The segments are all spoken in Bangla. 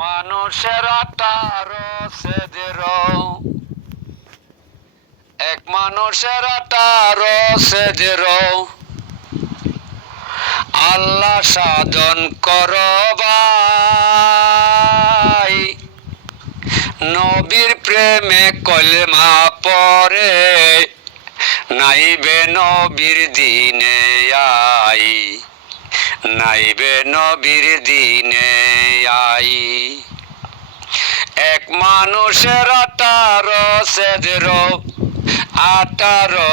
মানুষের আঠারো সেজের এক মানুষের আঠারো সেজের আল্লাহ সাধন কর ভাই, নবীর প্রেমে কলেমা পড়ে নাইবে নবীর দিনে আই, নাইবে নবীর দিনে আই। এক মানুষের আঠারো সেজের আঠারো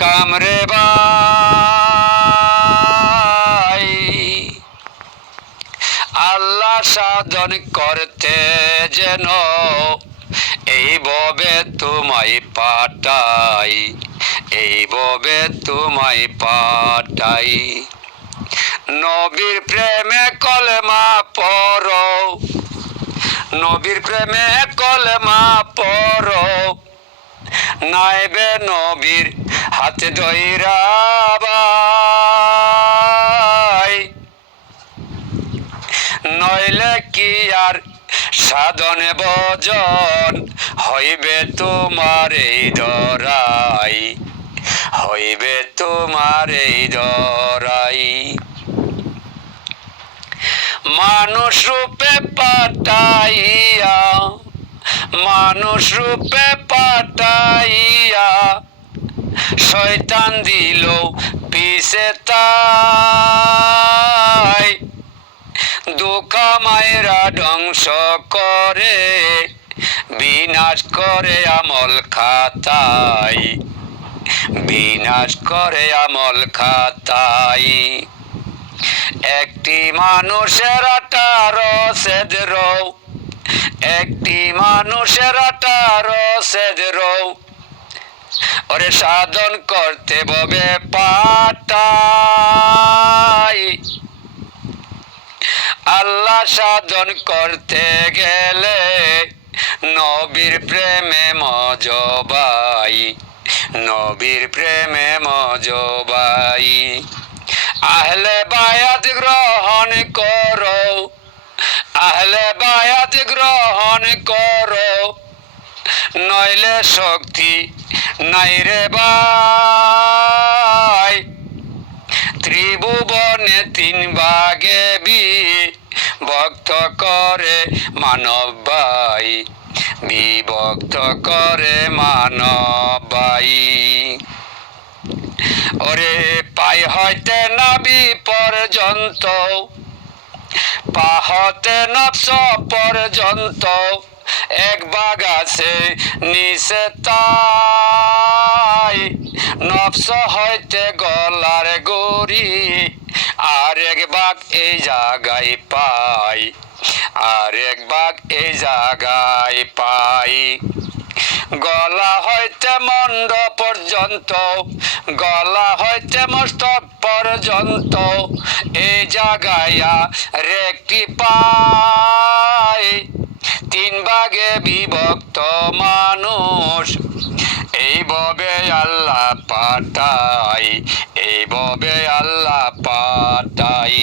কামরে ভাই, আল্লাহ সাধন করতে যেন এই ভবে তোমায় পাঠাই, এই ভবে তোমায় পাঠাই। নবীর প্রেমে কলেমা পড়ো, নবীর প্রেমে কলেমা পড়ো, নাইবে নবীর হাতে ধইরা ভাই, নইলে কি আর সাধনে ভজন হইবে তোমার এই ধরাই, হইবে তোমার এই ধরাই। মানুষ রূপে পাঠাইয়া, মানুষ রূপে পাঠাইয়া শয়তান দিল পিছে তাই, দুঃখা মায়েরা ধ্বংস করে বিনাশ করে আমল খাতাই, বিনাশ করে আমল খাতাই। একটি মানুষের আঠারো সেজের, একটি মানুষের আঠারো সেজের ওরে সাধন করতে ববে পাঠাই। আল্লাহ সাধন করতে গেলে নবীর প্রেমে মজবাই, নবীর প্রেমে মজবাই। আহলে বায়াত গ্রহণ করো, আহলে বায়াত গ্রহণ করো, নইলে শক্তি নাই রে ভাই। ত্রিভুবনে তিন ভাগে বিভক্ত করে মানব ভাই, বিভক্ত করে মানব ভাই। ওরে পাই হইতে নাবি পর্যন্ত, পা হতে নফস পর্যন্ত এক ভাগ আছে নিচে তাই, নফস হইতে গলার গড়ি আর এক ভাগ এই জায়গায় পাই, আর এক ভাগ এই জায়গায় পাই। গলা হইতে মন্ড পর্যন্ত, গলা হইতে মস্তক পর্যন্ত এই জায়গায় রেকটি পাই। তিন ভাগে বিভক্ত মানুষ এইভাবে আল্লাহ পাঠাই, এইভাবে আল্লাহ পাঠাই।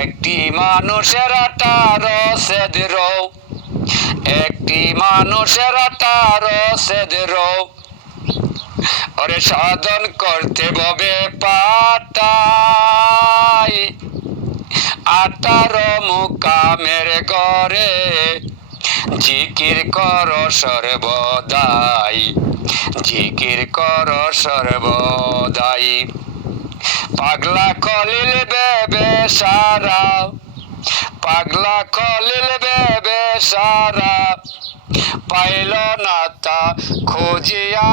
একটি মানুষের আঠারো সেজের, একটি মানুষের আঠারো সেজের ওরে সাধন করতে ববে পাঠাই। আঠারো মুকামের ঘরে জিকির কর সর্বদাই, জিকির কর সর্বদাই। পাগলা খলিল বেবে সারা, পাগলা খলিল বেবে সারা পাইল না তা খুঁজিয়া,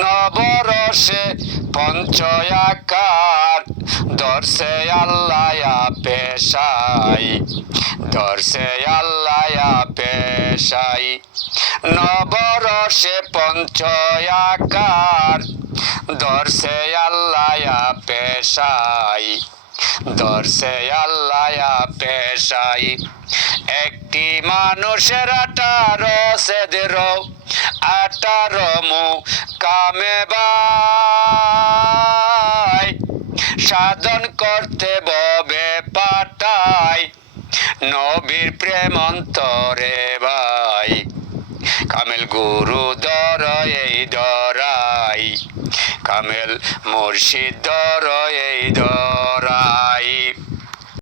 নবরসে পঞ্চয়াকার দর্শে আল্লাহ পেশাই, দর্শে আল্লাহ পেশাই। নবরসে পঞ্চয়াকার দর্শে আল্লাহ পেশাই, দর্শে আল্লাহ পেশাই। একটি মানুষের আঠারো সেজের আঠারো কামে ভাই, সাধন করতে ববে পাঠাই নবীর প্রেম অন্তরে ভাই কামেল গুরু দর এই দরাই কামেল মুর্শিদ দর এই দরাই